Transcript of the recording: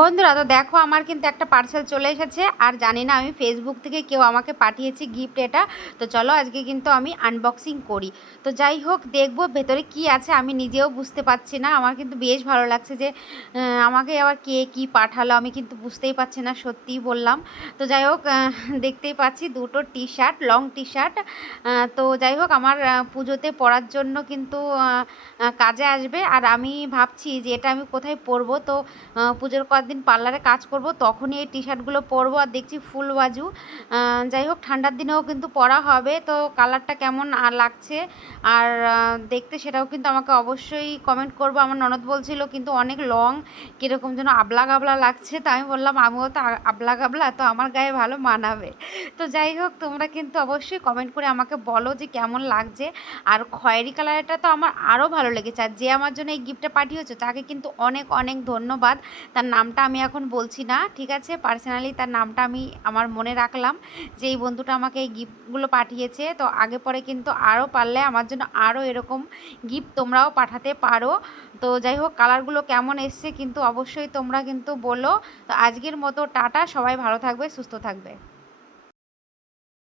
বন্ধুরা, তো দেখো আমার কিন্তু একটা পার্সেল চলে এসেছে। আর জানি না, আমি ফেসবুক থেকে কেউ আমাকে পাঠিয়েছে গিফট এটা। তো চলো আজকে কিন্তু আমি আনবক্সিং করি। তো যাই হোক, দেখবো ভেতরে কি আছে, আমি নিজেও বুঝতে পারছি না। আমার কিন্তু বেশ ভালো লাগছে যে আমাকে আবার কে কি পাঠালো, আমি কিন্তু বুঝতেই পারছি না, সত্যিই বললাম। তো যাই হোক, দেখতেই পাচ্ছি দুটো T shirt, long T shirt. তো যাই হোক, আমার পুজোতে পরার জন্য কিন্তু কাজে আসবে। আর আমি ভাবছি যে এটা আমি কোথায় পরবো। তো পুজোর কয়েকদিন পার্লারে কাজ করব, তখনই এই টি শার্টগুলো পরবো। আর দেখছি ফুল বাজু। যাই হোক, ঠান্ডার দিনেও কিন্তু পরা হবে। তো কালারটা কেমন লাগছে আর দেখতে, সেটাও কিন্তু আমাকে অবশ্যই কমেন্ট করবো। আমার ননদ বলছিল কিন্তু অনেক লং, কীরকম যেন আবলা গাবলা লাগছে। তো আমি বললাম আমিও তো আবলা গাবলা, তো আমার গায়ে ভালো মানাবে। তো যাই হোক, তোমরা কিন্তু অবশ্যই কমেন্ট করে আমাকে বলো যে কেমন লাগছে। আর খয়েরি কালারটা তো আমার আরও ভালো লেগেছে। আর যে আমার জন্য এই গিফটটা পাঠিয়েছে তাকে কিন্তু অনেক অনেক ধন্যবাদ। তার নামটা আমি এখন বলছি না, ঠিক আছে? পার্সোনালি তার নামটা আমি আমার মনে রাখলাম যে এই বন্ধুটা আমাকে এই গিফটগুলো পাঠিয়েছে। তো আগে পরে কিন্তু আরও পারলে আমার জন্য আরও এরকম গিফট তোমরাও পাঠাতে পারো। তো যাই হোক, কালারগুলো কেমন এসছে কিন্তু অবশ্যই তোমরা কিন্তু বলো। তো আজকের মতো টাটা, সবাই ভালো থাকবে, সুস্থ থাকবে।